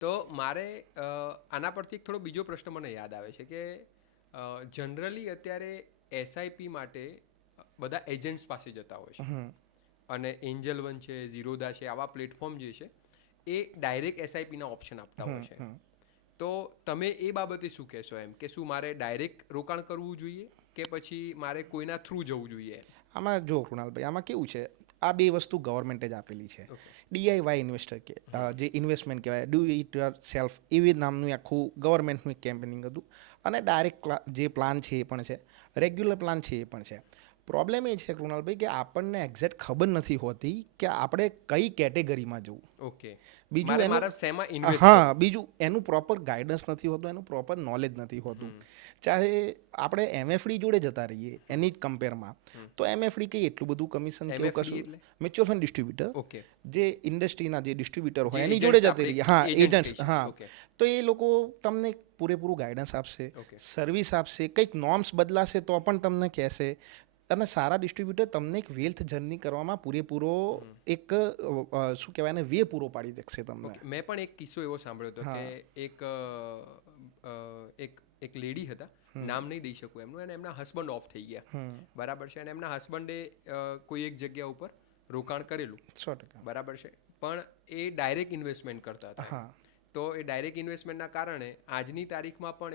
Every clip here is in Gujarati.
તો મારે આના પરથી એક થોડો બીજો પ્રશ્ન મને યાદ આવે છે કે જનરલી અત્યારે એસઆઈપી માટે બધા એજન્ટ્સ પાસે જતા હોય છે અને એન્જલ વન છે, ઝીરોદા છે, આવા પ્લેટફોર્મ જે છે એ ડાયરેક્ટ એસઆઈપીના ઓપ્શન આપતા હોય છે. તો તમે એ બાબતે શું કહેશો એમ કે શું મારે ડાયરેક્ટ રોકાણ કરવું જોઈએ કે પછી મારે કોઈના થ્રુ જવું જોઈએ? આમાં જો કૃણાલભાઈ, આમાં કેવું છે, આ બે વસ્તુ ગવર્મેન્ટે જ આપેલી છે. ઓકે. ડીઆઈવાય ઇન્વેસ્ટર કે જે ઇન્વેસ્ટમેન્ટ કહેવાય, ડુ ઇટ યોર સેલ્ફ, એવી નામનું આખું ગવર્મેન્ટનું એક કેમ્પેનિંગ હતું. અને ડાયરેક્ટ જે પ્લાન છે એ પણ છે, રેગ્યુલર પ્લાન છે એ પણ છે. પ્રોબ્લેમ એ છે કૃણાલભાઈ કે આપણને એક્ઝેક્ટ ખબર નથી હોતી કે આપણે કઈ કેટેગરીમાં જવું. ઓકે. બીજું મારે એનું મારા શેમાં ઇન્વેસ્ટ હા, બીજું એનું પ્રોપર ગાઈડન્સ નથી હોતું, એનું પ્રોપર નોલેજ નથી હોતું. ચાહે આપણે એમએફડી જોડે જતા રહીએ એની જ કમ્પેરમાં, તો એમએફડી કંઈ એટલું બધું કમિશન કેવું MFD કશું, એટલે? Mutual fund distributor, okay. જે ઇન્ડસ્ટ્રીના જે ડિસ્ટ્રીબ્યુટર હોય જે એની agents જોડે જતી આપણે રહીએ. હા, agents એજન્ટ્સ. કહીએ. હા, ઓકે. તો એ લોકો તમને પૂરેપૂરું ગાઈડન્સ આપશે, ઓકે. સર્વિસ આપશે, કંઈક નોર્મ્સ બદલાશે તો પણ તમને કહેશે. અને સારા ડિસ્ટ્રીબ્યુટર તમને એક વેલ્થ જર્ની કરવામાં પૂરેપૂરો એક શું કહેવાય એને વે પૂરો પાડી દેશે તમને. ઓકે. મેં પણ એક કિસ્સો એવો સાંભળ્યો હતો હા. કે એક લેડી હતા, નામ નહીં દઈ શકું એમનું, અને એમના હસબન્ડ ઓફ થઈ ગયા, બરાબર છે, અને એમના હસબન્ડે કોઈ એક જગ્યા ઉપર રોકાણ કરેલું, 100%. બરાબર છે, પણ એ ડાયરેક્ટ ઇન્વેસ્ટમેન્ટ કરતા હતા. હા. તો એ ડાયરેક્ટ ઇન્વેસ્ટમેન્ટના કારણે આજની તારીખમાં પણ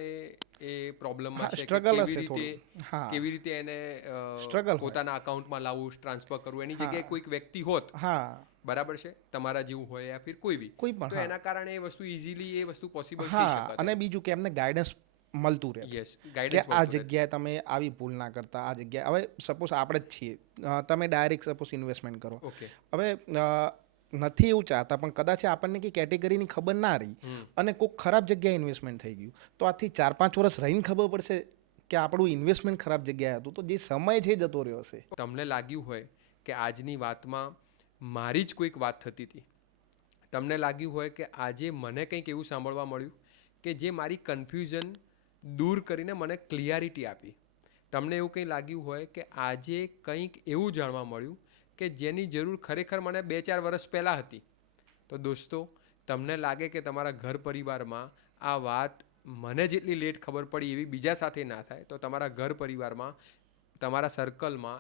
એ પ્રોબ્લેમમાં હા, છે કે સ્ટ્રગલ કેવી હશે રીતે થોડું. હા. કેવી રીતે એને સ્ટ્રગલ હોય. પોતાના અકાઉન્ટમાં લાવવું, ટ્રાન્સફર કરવું, એની હા. જગ્યાએ કોઈક વ્યક્તિ હોત, હા, બરાબર છે, તમારા જેવું હોય યા ફિર કોઈ બી, કોઈ પણ. તો હા. એના કારણે એ વસ્તુ ઇઝીલી એ વસ્તુ પોસિબલ થઈ હા, શકત. અને બીજું કે એમને ગાઈડન્સ મળતું રહે યસ, કે ગાઈડન્સ આ જગ્યાએ તમે આવી ભૂલ ના કરતા, આ જગ્યાએ. હવે સપોઝ આપણે જ છીએ, તમે ડાયરેક્ટ સપોઝ ઇન્વેસ્ટમેન્ટ કરો. ઓકે. હવે નથી એવું ચાહતા, પણ કદાચ આપણને કે કેટેગરીની ખબર ના રહી અને કોઈક ખરાબ જગ્યાએ ઇન્વેસ્ટમેન્ટ થઈ ગયું, તો આજથી 4-5 વર્ષ રહીને ખબર પડશે કે આપણું ઇન્વેસ્ટમેન્ટ ખરાબ જગ્યાએ હતું. તો જે સમય છે જતો રહ્યો હશે. તમને લાગ્યું હોય કે આજની વાતમાં મારી જ કોઈક વાત થતી હતી, તમને લાગ્યું હોય કે આજે મને કંઈક એવું સાંભળવા મળ્યું કે જે મારી કન્ફ્યુઝન દૂર કરીને મને ક્લિયરિટી આપી, તમને એવું કંઈ લાગ્યું હોય કે આજે કંઈક એવું જાણવા મળ્યું કે જેની જરૂર ખરેખર મને 2-4 વર્ષ પહેલાં હતી, તો દોસ્તો, તમને લાગે કે તમારા ઘર પરિવારમાં આ વાત મને જેટલી લેટ ખબર પડી એવી બીજા સાથે ના થાય, તો તમારા ઘર પરિવારમાં, તમારા સર્કલમાં,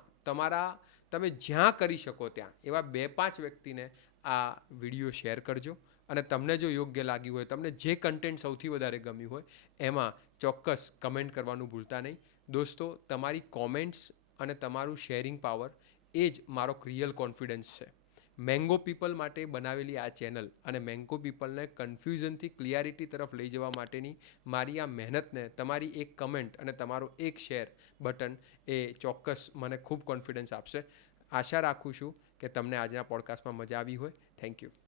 તમે જ્યાં કરી શકો ત્યાં એવા 2-5 વ્યક્તિને આ વિડીયો શેર કરજો. અને તમને જો યોગ્ય લાગ્યું હોય, તમને જે કન્ટેન્ટ સૌથી વધારે ગમ્યું હોય, એમાં ચોક્કસ કમેન્ટ કરવાનું ભૂલતા નહીં. દોસ્તો, તમારી કોમેન્ટ્સ અને તમારું શેરિંગ પાવર એ જ મારો રિયલ કોન્ફિડન્સ છે. મેંગો પીપલ માટે બનાવેલી આ ચેનલ અને મેંગો પીપલને કન્ફ્યુઝનથી ક્લિયરિટી તરફ લઈ જવા માટેની મારી આ મહેનતને તમારી એક કમેન્ટ અને તમારો એક શેર બટન એ ચોક્કસ મને ખૂબ કોન્ફિડન્સ આપશે. આશા રાખું છું કે તમને આજના પોડકાસ્ટમાં મજા આવી હોય. Thank you.